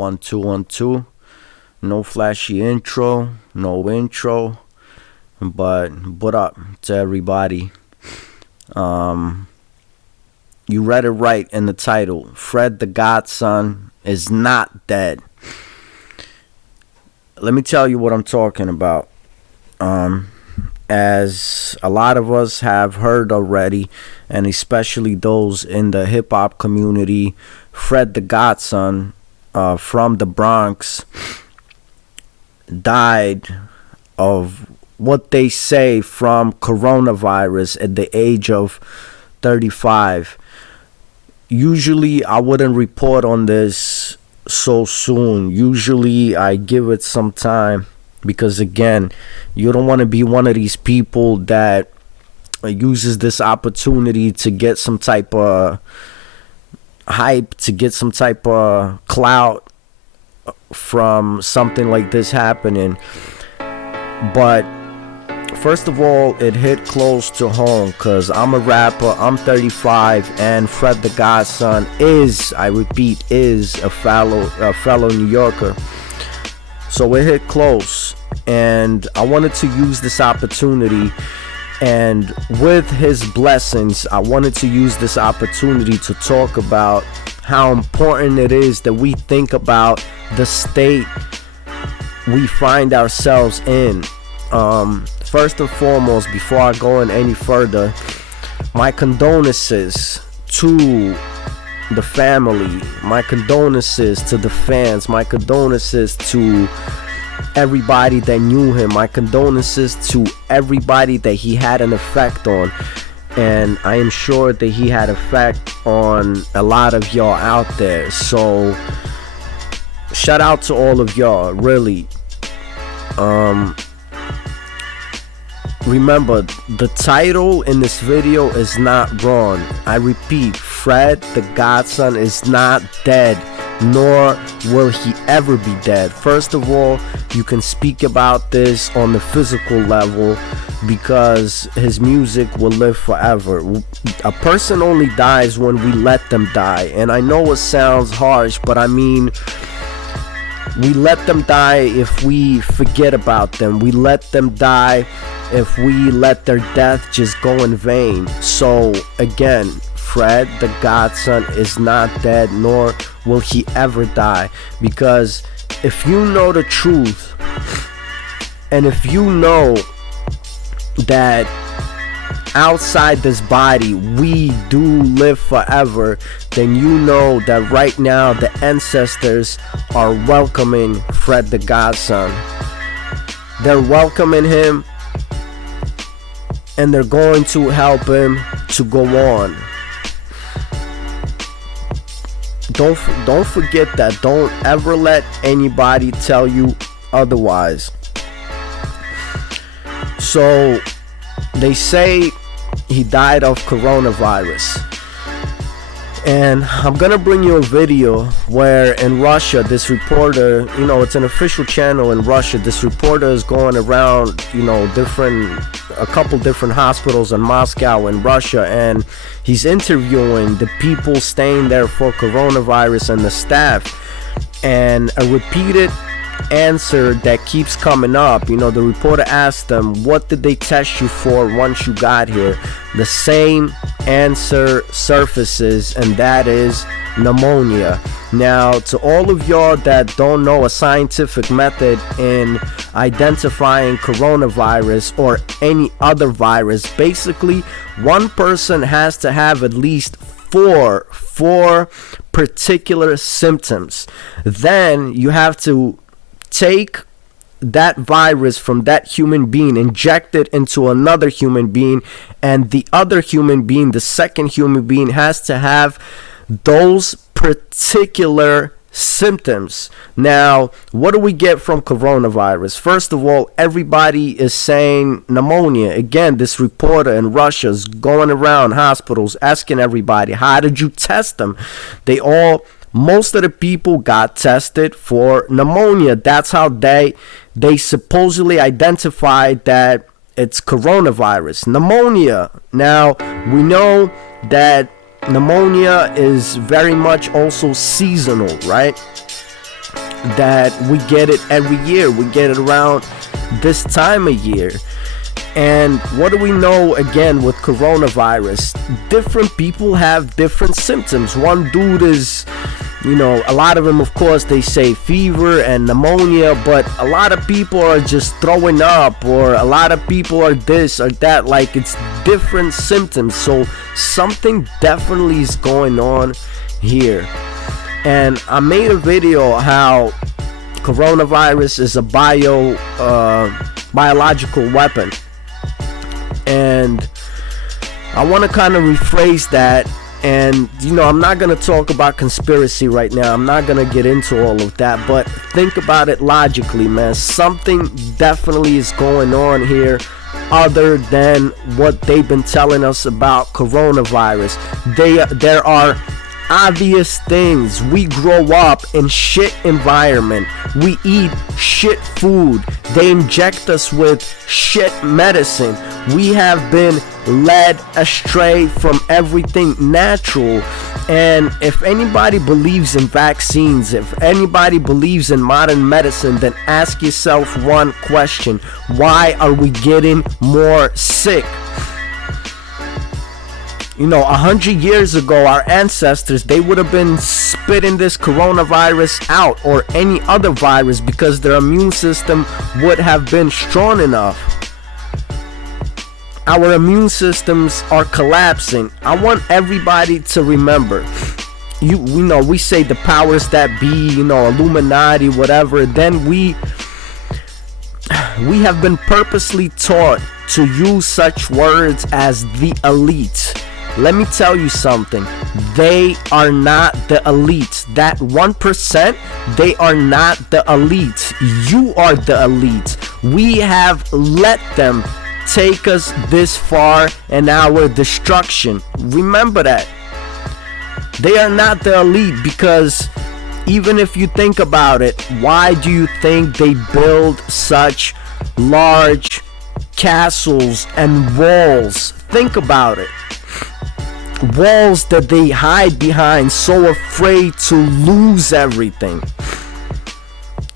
1 2 1 2. No flashy intro, no intro, but what up to everybody? You read it right in the title. Fred the Godson is not dead. Let me tell you what I'm talking about. As a lot of us have heard already, and especially those in the hip hop community, Fred the Godson from the Bronx died of what they say from coronavirus at the age of 35. Usually I wouldn't report on this so soon. Usually I give it some time because, again, you don't want to be one of these people that uses this opportunity to get some type of hype, to get some type of clout from something like this happening. But first of all, it hit close to home because I'm a rapper, I'm 35, and Fred the Godson is, I repeat, is a fellow New Yorker. So it hit close, and I wanted to use this opportunity, and with his blessings, I wanted to use this opportunity to talk about how important it is that we think about the state we find ourselves in. First and foremost, before I go in any further, my condolences to the family, my condolences to the fans, my condolences to everybody that knew him, my condolences to everybody that he had an effect on. And I am sure that he had effect on a lot of y'all out there. So shout out to all of y'all, really. Remember, the title in this video is not wrong. I repeat, Fred the Godson is not dead, nor will he ever be dead. First of all, you can speak about this on the physical level because his music will live forever. A person only dies when we let them die. And I know it sounds harsh, but I mean, we let them die if we forget about them. We let them die if we let their death just go in vain. So again, Fred the Godson is not dead, nor will he ever die. Because if you know the truth, and if you know that outside this body we do live forever, then you know that right now the ancestors are welcoming Fred the Godson. They're welcoming him, and they're going to help him to go on. Don't forget that. Don't ever let anybody tell you otherwise. So they say he died of coronavirus, and I'm gonna bring you a video where in Russia, this reporter, it's an official channel in Russia, this reporter is going around, a couple different hospitals in Moscow in Russia, and he's interviewing the people staying there for coronavirus and the staff. And a repeated answer that keeps coming up, the reporter asked them, what did they test you for once you got here? The same answer surfaces, and that is pneumonia. Now, to all of y'all that don't know a scientific method in identifying coronavirus or any other virus, basically one person has to have at least four particular symptoms. Then you have to take that virus from that human being, inject it into another human being, and the other human being, the second human being, has to have those particular symptoms. Now, what do we get from coronavirus? First of all, everybody is saying pneumonia. Again, this reporter in Russia is going around hospitals asking everybody, how did you test them? Most of the people got tested for pneumonia. That's how they supposedly identified that it's coronavirus. Pneumonia. Now, we know that pneumonia is very much also seasonal, right? that we get it every year. We get it around this time of year. And what do we know again with coronavirus? Different people have different symptoms. One dude is, a lot of them, of course, they say fever and pneumonia, but a lot of people are just throwing up, or a lot of people are this or that. Like, it's different symptoms. So something definitely is going on here. And I made a video how coronavirus is a biological weapon. And I want to kind of rephrase that. And I'm not going to talk about conspiracy right now. I'm not going to get into all of that, but think about it logically, man. Something definitely is going on here other than what they've been telling us about coronavirus. There are obvious things. We grow up in shit environment. We eat shit food. They inject us with shit medicine. We have been led astray from everything natural. And if anybody believes in vaccines, if anybody believes in modern medicine, then ask yourself one question: why are we getting more sick? 100 years ago, our ancestors, they would have been spitting this coronavirus out, or any other virus, because their immune system would have been strong enough. Our immune systems are collapsing. I want everybody to remember, we say the powers that be, Illuminati, whatever. Then we have been purposely taught to use such words as the elite. Let me tell you something. They are not the elites. That 1%, they are not the elites. You are the elite. We have let them take us this far in our destruction. Remember that. They are not the elite, because even if you think about it, why do you think they build such large castles and walls? Think about it. Walls that they hide behind, so afraid to lose everything.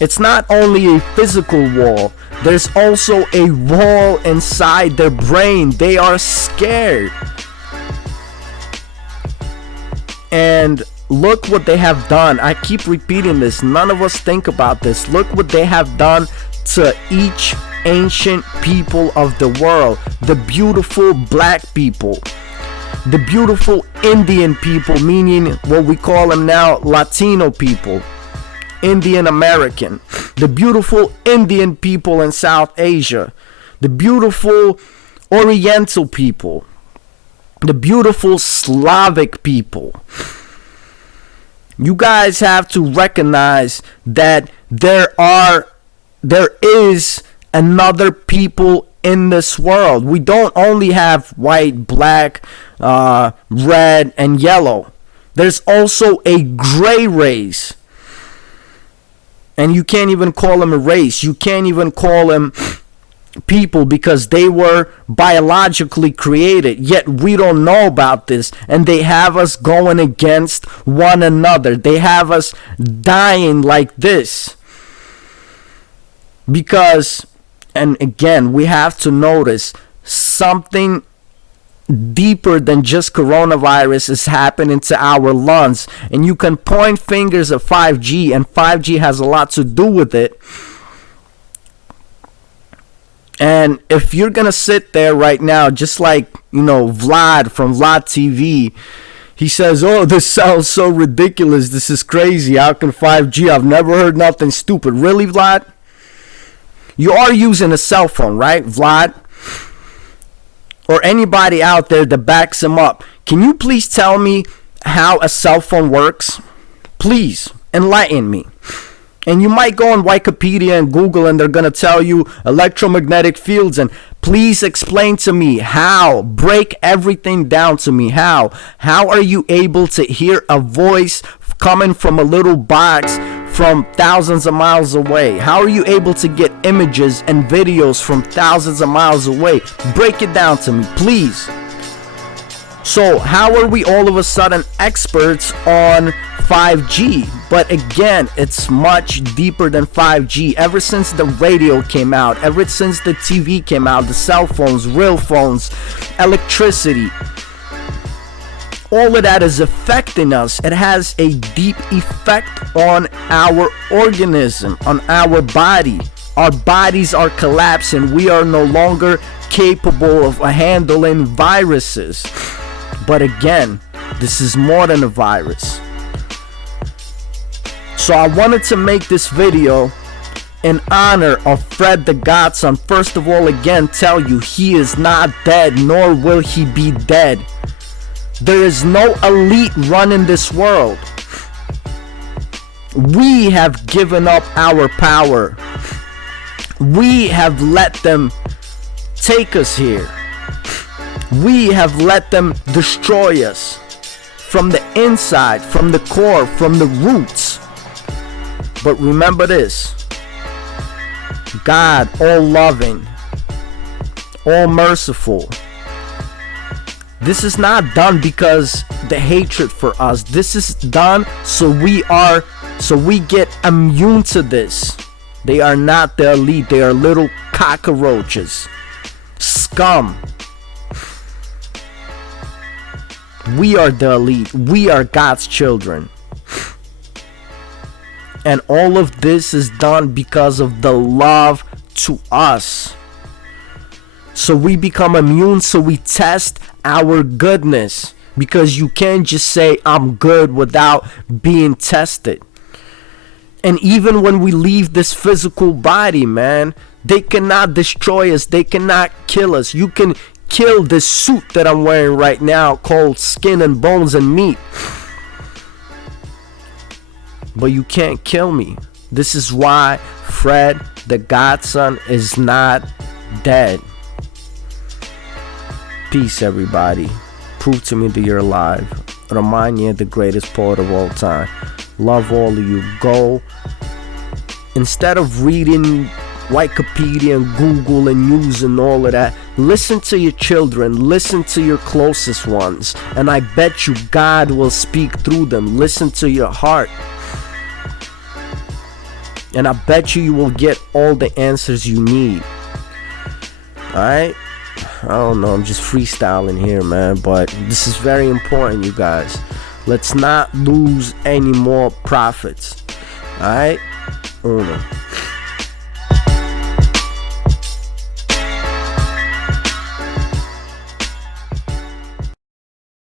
It's not only a physical wall, there's also a wall inside their brain. They are scared. And look what they have done. I keep repeating this. None of us think about this. Look what they have done to each ancient people of the world. The beautiful black people, the beautiful Indian people, meaning what we call them now Latino people, Indian American, the beautiful Indian people in South Asia, the beautiful Oriental people, the beautiful Slavic people. You guys have to recognize that there is another people in this world. We don't only have white, black, red, and yellow. There's also a gray race. And you can't even call them a race. You can't even call them people, because they were biologically created. Yet we don't know about this. And they have us going against one another. They have us dying like this. Because, and again, we have to notice something deeper than just coronavirus is happening to our lungs. And you can point fingers at 5G, and 5G has a lot to do with it. And if you're gonna sit there right now, just like Vlad from Vlad TV, he says, "Oh, this sounds so ridiculous. This is crazy. How can 5G? I've never heard nothing stupid." Really, Vlad? You are using a cell phone, right, Vlad? Or anybody out there that backs him up. Can you please tell me how a cell phone works? Please enlighten me. And you might go on Wikipedia and Google, and they're going to tell you electromagnetic fields. And please explain to me how. Break everything down to me. How are you able to hear a voice coming from a little box from thousands of miles away? How are you able to get images and videos from thousands of miles away? Break it down to me, please. So how are we all of a sudden experts on 5G? But again, it's much deeper than 5G. Ever since the radio came out, ever since the TV came out, the cell phones, real phones, electricity, all of that is affecting us. It has a deep effect on our organism, on our body. Our bodies are collapsing. We are no longer capable of handling viruses. But again, this is more than a virus. So I wanted to make this video in honor of Fred the Godson. First of all, again, tell you he is not dead, nor will he be dead. There is no elite running this world. We have given up our power. We have let them take us here. We have let them destroy us from the inside, from the core, from the roots. But remember this: God, all loving, all merciful. This is not done because the hatred for us. This is done so we get immune to this. They are not the elite. They are little cockroaches, scum. We are the elite. We are God's children. And all of this is done because of the love to us. So we become immune, so we test our goodness. Because you can't just say I'm good without being tested. And even when we leave this physical body, man, they cannot destroy us. They cannot kill us. You can kill this suit that I'm wearing right now called skin and bones and meat. But you can't kill me. This is why Fred the Godson is not dead. Peace, everybody. Prove to me that you're alive. Ramanya, the greatest poet of all time. Love all of you. Go. Instead of reading Wikipedia and Google and news and all of that, listen to your children. Listen to your closest ones. And I bet you God will speak through them. Listen to your heart. And I bet you will get all the answers you need. Alright? I don't know, I'm just freestyling here, man. But this is very important, you guys. Let's not lose any more prophets. Alright? Uno.